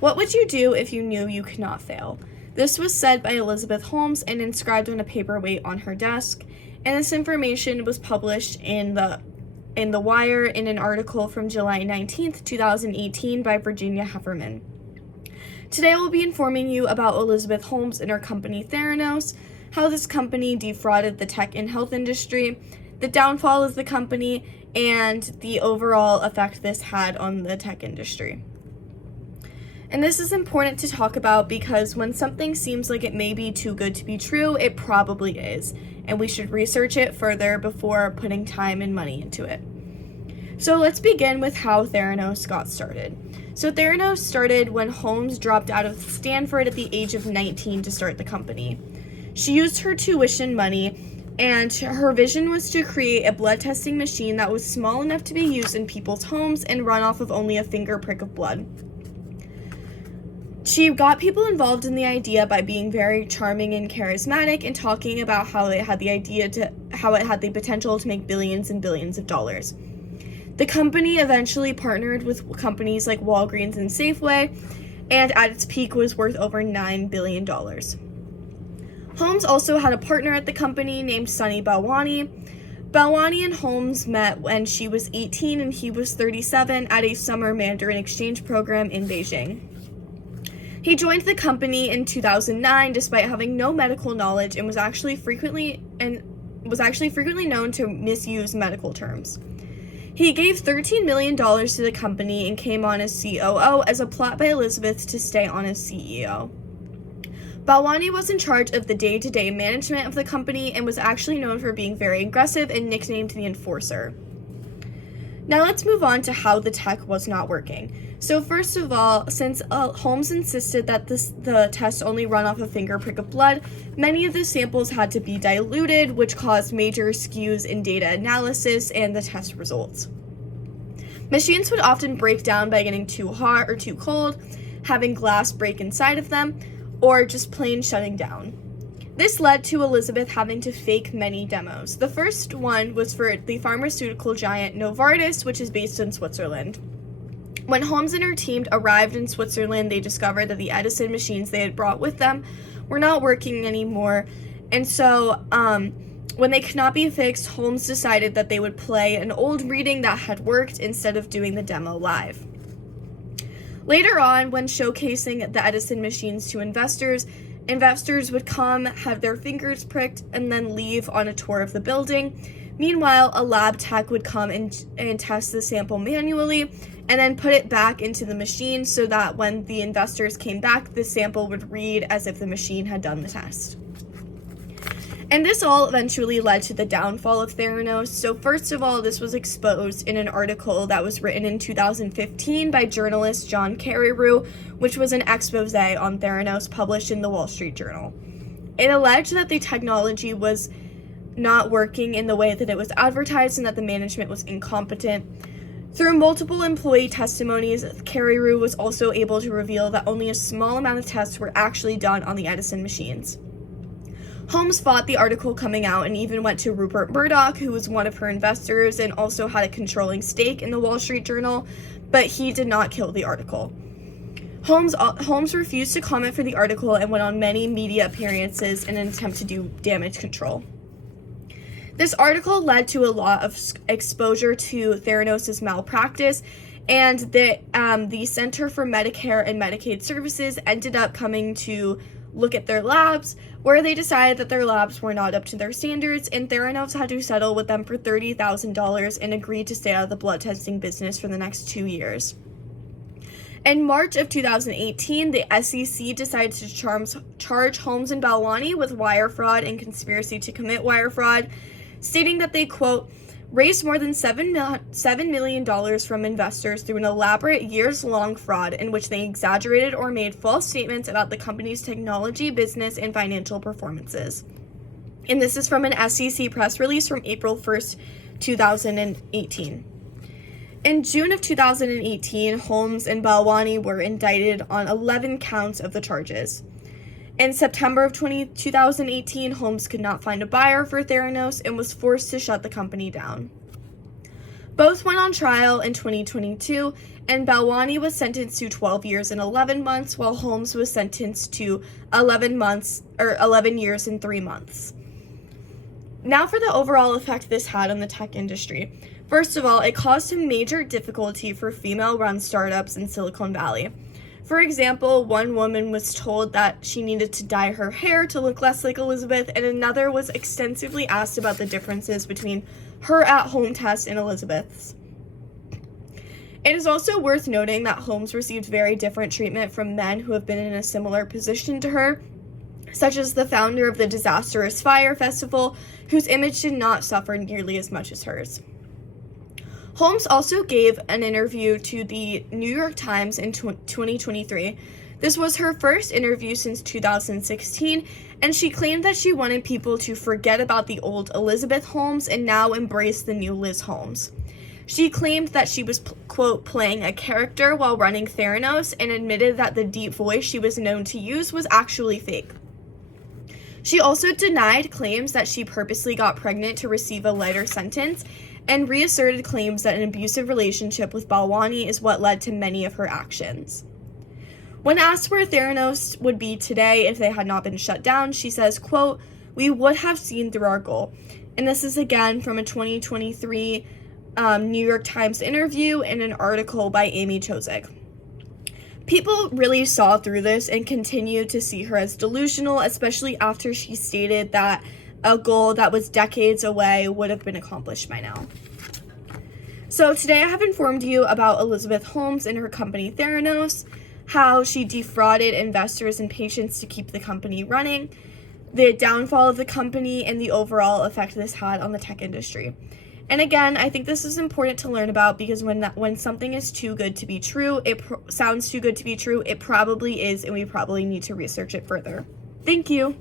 What would you do if you knew you could not fail? This was said by Elizabeth Holmes and inscribed on a paperweight on her desk, and this information was published in the Wire in an article from July 19th, 2018 by Virginia Heffernan. Today we'll be informing you about Elizabeth Holmes and her company Theranos, how this company defrauded the tech and health industry, the downfall of the company, and the overall effect this had on the tech industry. And this is important to talk about because when something seems like it may be too good to be true, it probably is, and we should research it further before putting time and money into it. So let's begin with how Theranos got started. So Theranos started when Holmes dropped out of Stanford at the age of 19 to start the company. She used her tuition money, and her vision was to create a blood testing machine that was small enough to be used in people's homes and run off of only a finger prick of blood. She got people involved in the idea by being very charming and charismatic and talking about how it had the potential to make billions and billions of dollars. The company eventually partnered with companies like Walgreens and Safeway, and at its peak was worth over $9 billion. Holmes also had a partner at the company named Sunny Balwani. Balwani and Holmes met when she was 18 and he was 37 at a summer Mandarin exchange program in Beijing. He joined the company in 2009 despite having no medical knowledge and was actually frequently known to misuse medical terms. He gave $13 million to the company and came on as COO as a plot by Elizabeth to stay on as CEO. Balwani was in charge of the day-to-day management of the company and was actually known for being very aggressive and nicknamed the Enforcer. Now let's move on to how the tech was not working. So first of all, since Holmes insisted that the test only run off a finger prick of blood, many of the samples had to be diluted, which caused major skews in data analysis and the test results. Machines would often break down by getting too hot or too cold, having glass break inside of them, or just plain shutting down. This led to Elizabeth having to fake many demos. The first one was for the pharmaceutical giant Novartis, which is based in Switzerland. When Holmes and her team arrived in Switzerland, they discovered that the Edison machines they had brought with them were not working anymore, and so when they could not be fixed, Holmes decided that they would play an old reading that had worked instead of doing the demo live. Later on, when showcasing the Edison machines to investors would come, have their fingers pricked, and then leave on a tour of the building. Meanwhile, a lab tech would come and test the sample manually, and then put it back into the machine so that when the investors came back, the sample would read as if the machine had done the test. And this all eventually led to the downfall of Theranos. So first of all, this was exposed in an article that was written in 2015 by journalist John Carreyrou, which was an expose on Theranos published in the Wall Street Journal. It alleged that the technology was not working in the way that it was advertised and that the management was incompetent. Through multiple employee testimonies, Carreyrou was also able to reveal that only a small amount of tests were actually done on the Edison machines. Holmes fought the article coming out and even went to Rupert Murdoch, who was one of her investors and also had a controlling stake in the Wall Street Journal, but he did not kill the article. Holmes refused to comment for the article and went on many media appearances in an attempt to do damage control. This article led to a lot of exposure to Theranos' malpractice, and the Center for Medicare and Medicaid Services ended up coming to look at their labs, where they decided that their labs were not up to their standards, and Theranos had to settle with them for $30,000 and agreed to stay out of the blood testing business for the next 2 years. In March of 2018, the SEC decided to charge Holmes and Balwani with wire fraud and conspiracy to commit wire fraud, stating that they, quote, raised more than $7 million from investors through an elaborate years-long fraud in which they exaggerated or made false statements about the company's technology, business, and financial performances. And this is from an SEC press release from April 1st, 2018. In June of 2018, Holmes and Balwani were indicted on 11 counts of the charges. In September of 2018, Holmes could not find a buyer for Theranos and was forced to shut the company down. Both went on trial in 2022, and Balwani was sentenced to 12 years and 11 months, while Holmes was sentenced to 11 years and 3 months. Now for the overall effect this had on the tech industry. First of all, it caused a major difficulty for female-run startups in Silicon Valley. For example, one woman was told that she needed to dye her hair to look less like Elizabeth, and another was extensively asked about the differences between her at-home test and Elizabeth's. It is also worth noting that Holmes received very different treatment from men who have been in a similar position to her, such as the founder of the disastrous Fire Festival, whose image did not suffer nearly as much as hers. Holmes also gave an interview to the New York Times in 2023. This was her first interview since 2016, and she claimed that she wanted people to forget about the old Elizabeth Holmes and now embrace the new Liz Holmes. She claimed that she was, quote, playing a character while running Theranos, and admitted that the deep voice she was known to use was actually fake. She also denied claims that she purposely got pregnant to receive a lighter sentence, and reasserted claims that an abusive relationship with Balwani is what led to many of her actions. When asked where Theranos would be today if they had not been shut down, she says, quote, "We would have seen through our goal." And this is again from a 2023 New York Times interview and an article by Amy Chozick. People really saw through this and continue to see her as delusional, especially after she stated that a goal that was decades away would have been accomplished by now. So today I have informed you about Elizabeth Holmes and her company Theranos, how she defrauded investors and patients to keep the company running, the downfall of the company, and the overall effect this had on the tech industry. And again, I think this is important to learn about because when something is too good to be true, sounds too good to be true, it probably is, and we probably need to research it further. Thank you.